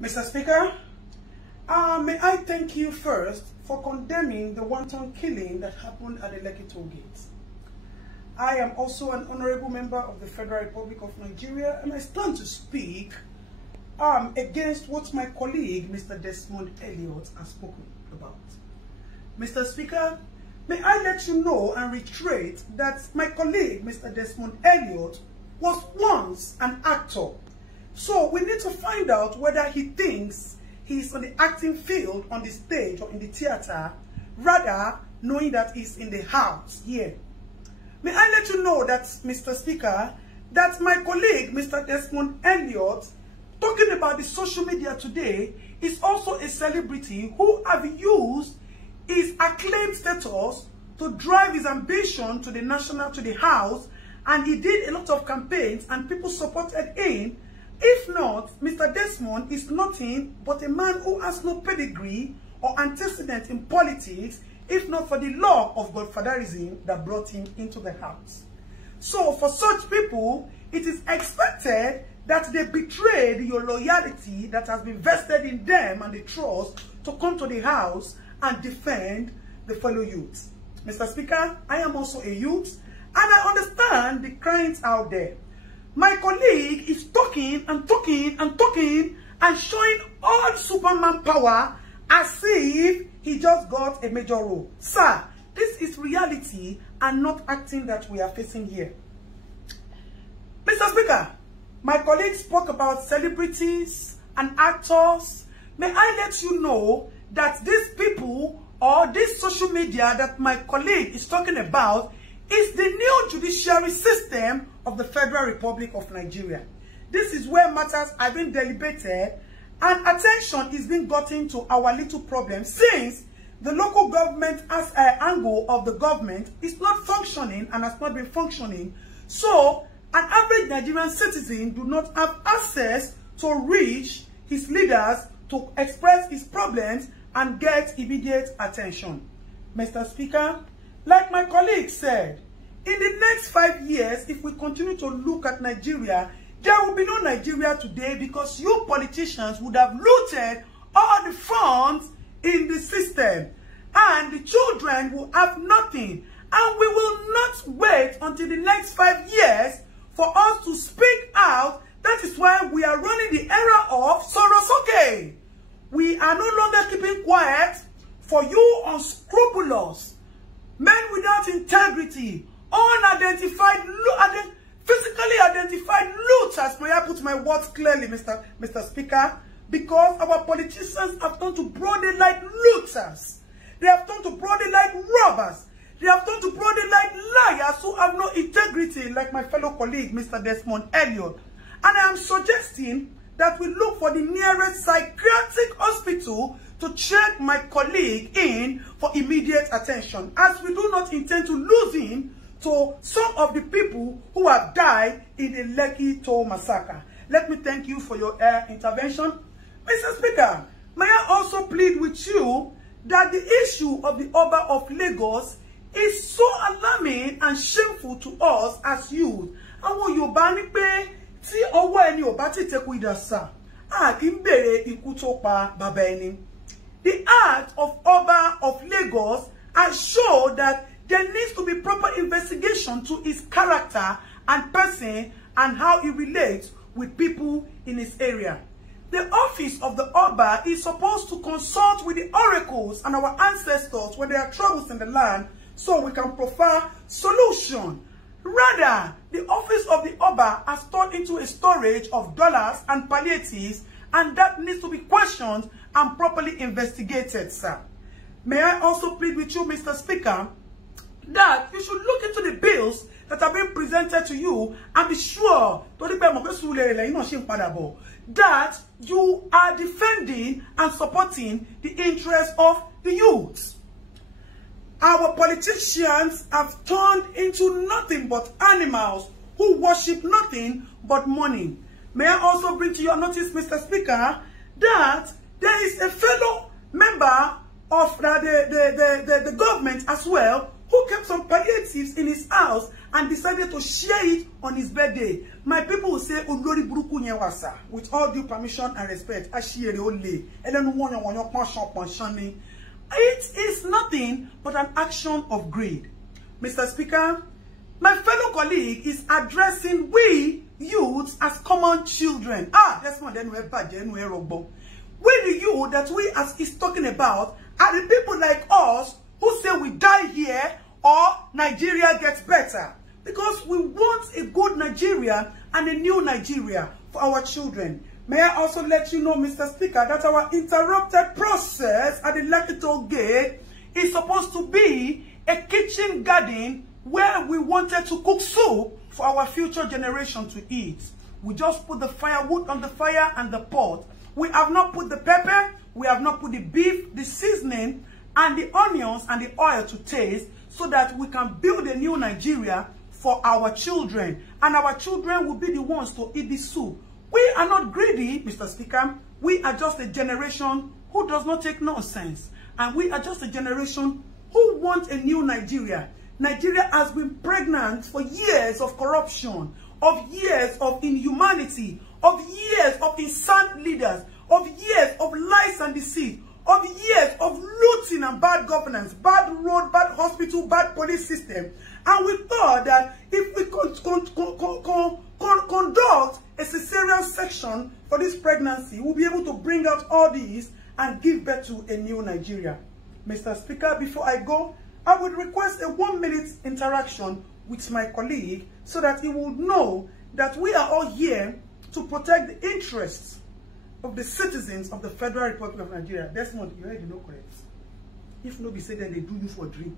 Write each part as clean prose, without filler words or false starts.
Mr. Speaker, may I thank you first for condemning the wanton killing that happened at the Lekki toll gate. I am also an honourable member of the Federal Republic of Nigeria, and I stand to speak against what my colleague, Mr. Desmond ELLIOTT, has spoken about. Mr. Speaker, may I let you know and reiterate that my colleague, Mr. Desmond ELLIOTT, was once an actor. So we need to find out whether he thinks he's on the acting field, on the stage or in the theater, rather knowing that he's in the house here. May I let you know that, Mr. Speaker, that my colleague, Mr. Desmond ELLIOTT, talking about the social media today, is also a celebrity who have used his acclaimed status to drive his ambition to the national, to the house, and he did a lot of campaigns and people supported him. If not, Mr. Desmond is nothing but a man who has no pedigree or antecedent in politics, if not for the law of godfatherism that brought him into the house. So for such people, it is expected that they betrayed your loyalty that has been vested in them and the trust to come to the house and defend the fellow youths. Mr. Speaker, I am also a youth, and I understand the cries out there. My colleague is talking and talking and talking and showing all Superman power as if he just got a major role. Sir, this is reality and not acting that we are facing here. Mr. Speaker, my colleague spoke about celebrities and actors. May I let you know that these people or this social media that my colleague is talking about is the new judiciary system of the Federal Republic of Nigeria. This is where matters are being deliberated and attention is being gotten to our little problem, since the local government as an angle of the government is not functioning and has not been functioning. So an average Nigerian citizen do not have access to reach his leaders to express his problems and get immediate attention. Mr. Speaker, like my colleague said, in the next 5 years, if we continue to look at Nigeria, there will be no Nigeria today, because you politicians would have looted all the funds in the system, and the children will have nothing. And we will not wait until the next 5 years for us to speak out. That is why we are running the era of Sorosoke. We are no longer keeping quiet for you unscrupulous, men without integrity, unidentified, physically identified looters. May I put my words clearly, Mr. Speaker? Because our politicians have turned to broad daylight looters. They have turned to broad daylight robbers. They have turned to broad daylight liars who have no integrity, like my fellow colleague, Mr. Desmond ELLIOTT. And I am suggesting that we look for the nearest psychiatric hospital to check my colleague in for immediate attention, as we do not intend to lose him to some of the people who have died in the Lekki toll massacre. Let me thank you for your intervention. Mr. Speaker, may I also plead with you that the issue of the Oba of Lagos is so alarming and shameful to us as youth. Àwọn Yorùbá ní pé tí ọwọ́ ẹni ò bá ti tẹ́kù ìdàsà, a kì í bèrè ikú tó pa bàbá ẹni. The act of Oba of Lagos has shown that there needs to be proper investigation to his character and person and how he relates with people in his area. The office of the Oba is supposed to consult with the oracles and our ancestors when there are troubles in the land, so we can provide solution. Rather, the office of the Oba has turned into a storage of dollars and palliatives, and that needs to be questioned and properly investigated, sir. May I also plead with you, Mr. Speaker, that you should look into the bills that are being presented to you and be sure that you are defending and supporting the interests of the youth. Our politicians have turned into nothing but animals who worship nothing but money. May I also bring to your notice, Mr. Speaker, that there is a fellow member of the government as well who kept some palliatives in his house and decided to share it on his birthday. My people will say, Olori Buruku Nyewasa, with all due permission and respect, Ashiere Ole, it is nothing but an action of greed. Mr. Speaker, my fellow colleague is addressing we youths as common children. Desmond, then we're bad, then we're wrong. We the youth that we as is talking about are the people like us who say we die here or Nigeria gets better. Because we want a good Nigeria and a new Nigeria for our children. May I also let you know, Mr. Speaker, that our interrupted process at the Lekki Gate is supposed to be a kitchen garden where we wanted to cook soup for our future generation to eat. We just put the firewood on the fire and the pot. We have not put the pepper, we have not put the beef, the seasoning, and the onions and the oil to taste so that we can build a new Nigeria for our children. And our children will be the ones to eat the soup. We are not greedy, Mr. Speaker. We are just a generation who does not take nonsense. And we are just a generation who want a new Nigeria. Nigeria has been pregnant for years of corruption, of years of inhumanity, of years of insane leaders, of years of lies and deceit, of years of looting and bad governance, bad road, bad hospital, bad police system. And we thought that if we conduct a cesarean section for this pregnancy, we'll be able to bring out all these and give birth to a new Nigeria. Mr. Speaker, before I go, I would request a 1-minute interaction with my colleague so that he will know that we are all here to protect the interests of the citizens of the Federal Republic of Nigeria. Desmond, you heard you know correct. If nobody say that they do you for dream,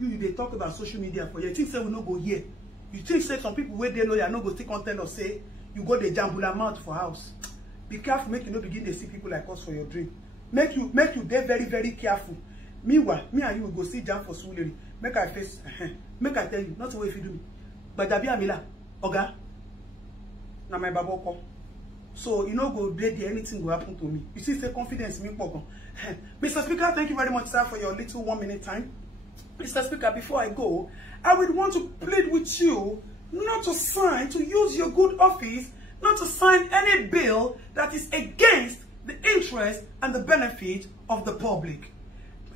they talk about social media for you. You think say we no go here. You think say some people where they know you no go take content or say you go the jambula mouth for house. Be careful, make you no begin to see people like us for your dream. Make you be very, very careful. Meanwhile, me and you will go see jam for Suleri. Make I face, make I tell you, not the way if you do me. But Dabi Amila, Oga, na my baboko. So you know go there, anything will happen to me. You see, say confidence me pogo. Mr. Speaker, thank you very much, sir, for your little 1-minute time. Mr. Speaker, before I go, I would want to plead with you not to sign, to use your good office, not to sign any bill that is against the interest and the benefit of the public.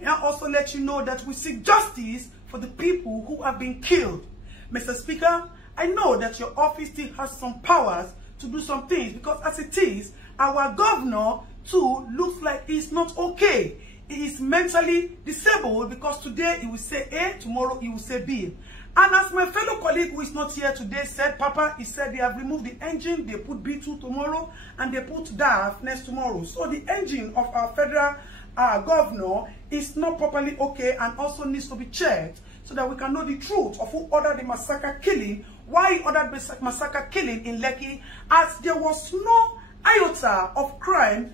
May I also let you know that we seek justice for the people who have been killed. Mr. Speaker, I know that your office still has some powers to do some things because as it is, our governor too looks like he's not okay. He is mentally disabled because today he will say A, tomorrow he will say B. And as my fellow colleague who is not here today said, Papa, he said they have removed the engine, they put B2 tomorrow, and they put DAF next tomorrow. So the engine of our federal governor is not properly okay and also needs to be checked so that we can know the truth of who ordered the massacre killing, why he ordered the massacre killing in Lekki, as there was no iota of crime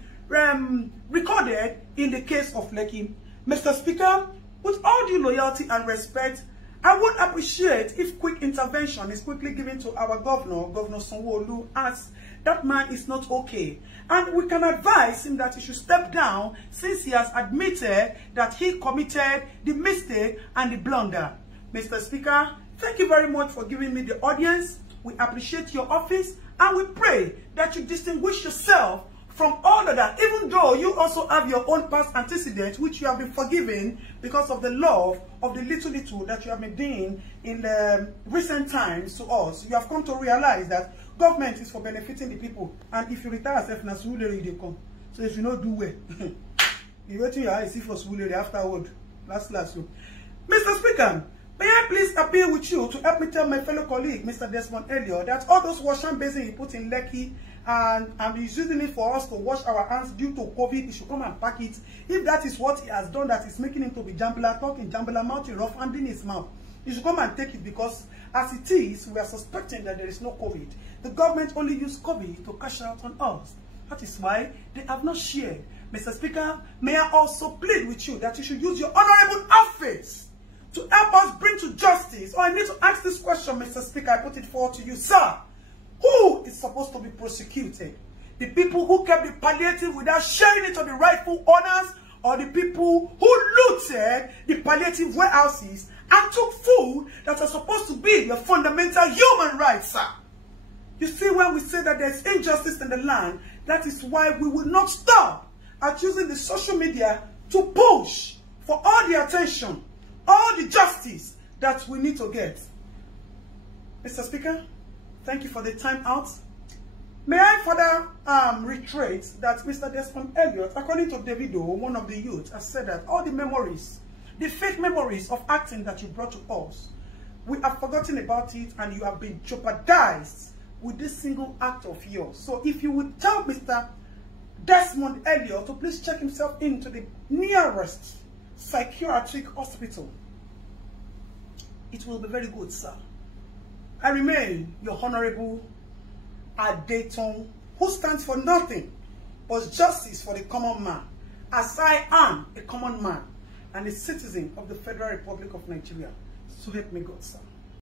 recorded in the case of Lekki. Mr. Speaker, with all due loyalty and respect, I would appreciate if quick intervention is quickly given to our governor, Governor Sanwo-Olu, as that man is not okay. And we can advise him that he should step down since he has admitted that he committed the mistake and the blunder. Mr. Speaker, thank you very much for giving me the audience. We appreciate your office and we pray that you distinguish yourself from all of that, even though you also have your own past antecedents, which you have been forgiven because of the love of the little that you have been doing in the recent times to us. You have come to realize that government is for benefiting the people. And if you retire yourself, na Suleri they come. So if you don't do well, you wait till your eyes see for Suleri afterward. Last. Mr. Speaker, may I please appeal with you to help me tell my fellow colleague, Mr. Desmond ELLIOTT, that all those washing basins he put in Lekki and he's using it for us to wash our hands due to COVID, he should come and pack it. If that is what he has done, that is making him to be jambula talking, jambula mouth, rough handing his mouth, he should come and take it because as it is, we are suspecting that there is no COVID. The government only used COVID to cash out on us. That is why they have not shared. Mr. Speaker, may I also plead with you that you should use your honorable office to help us bring to justice. Or I need to ask this question, Mr. Speaker, I put it forward to you, sir. Who is supposed to be prosecuted? The people who kept the palliative without sharing it to the rightful owners, or the people who looted the palliative warehouses and took food that are supposed to be your fundamental human rights, sir. You see, when we say that there's injustice in the land, that is why we will not stop at using the social media to push for all the attention, all the justice that we need to get. Mr. Speaker, thank you for the time out. May I further reiterate that Mr. Desmond ELLIOTT, according to Davido, one of the youth, has said that all the memories, the fake memories of acting that you brought to us, we have forgotten about it and you have been jeopardized with this single act of yours. So if you would tell Mr. Desmond ELLIOTT to please check himself into the nearest psychiatric hospital, it will be very good, sir. I remain your Honourable ADETOUN, who stands for nothing but justice for the common man, as I am a common man and a citizen of the Federal Republic of Nigeria. So help me God, sir.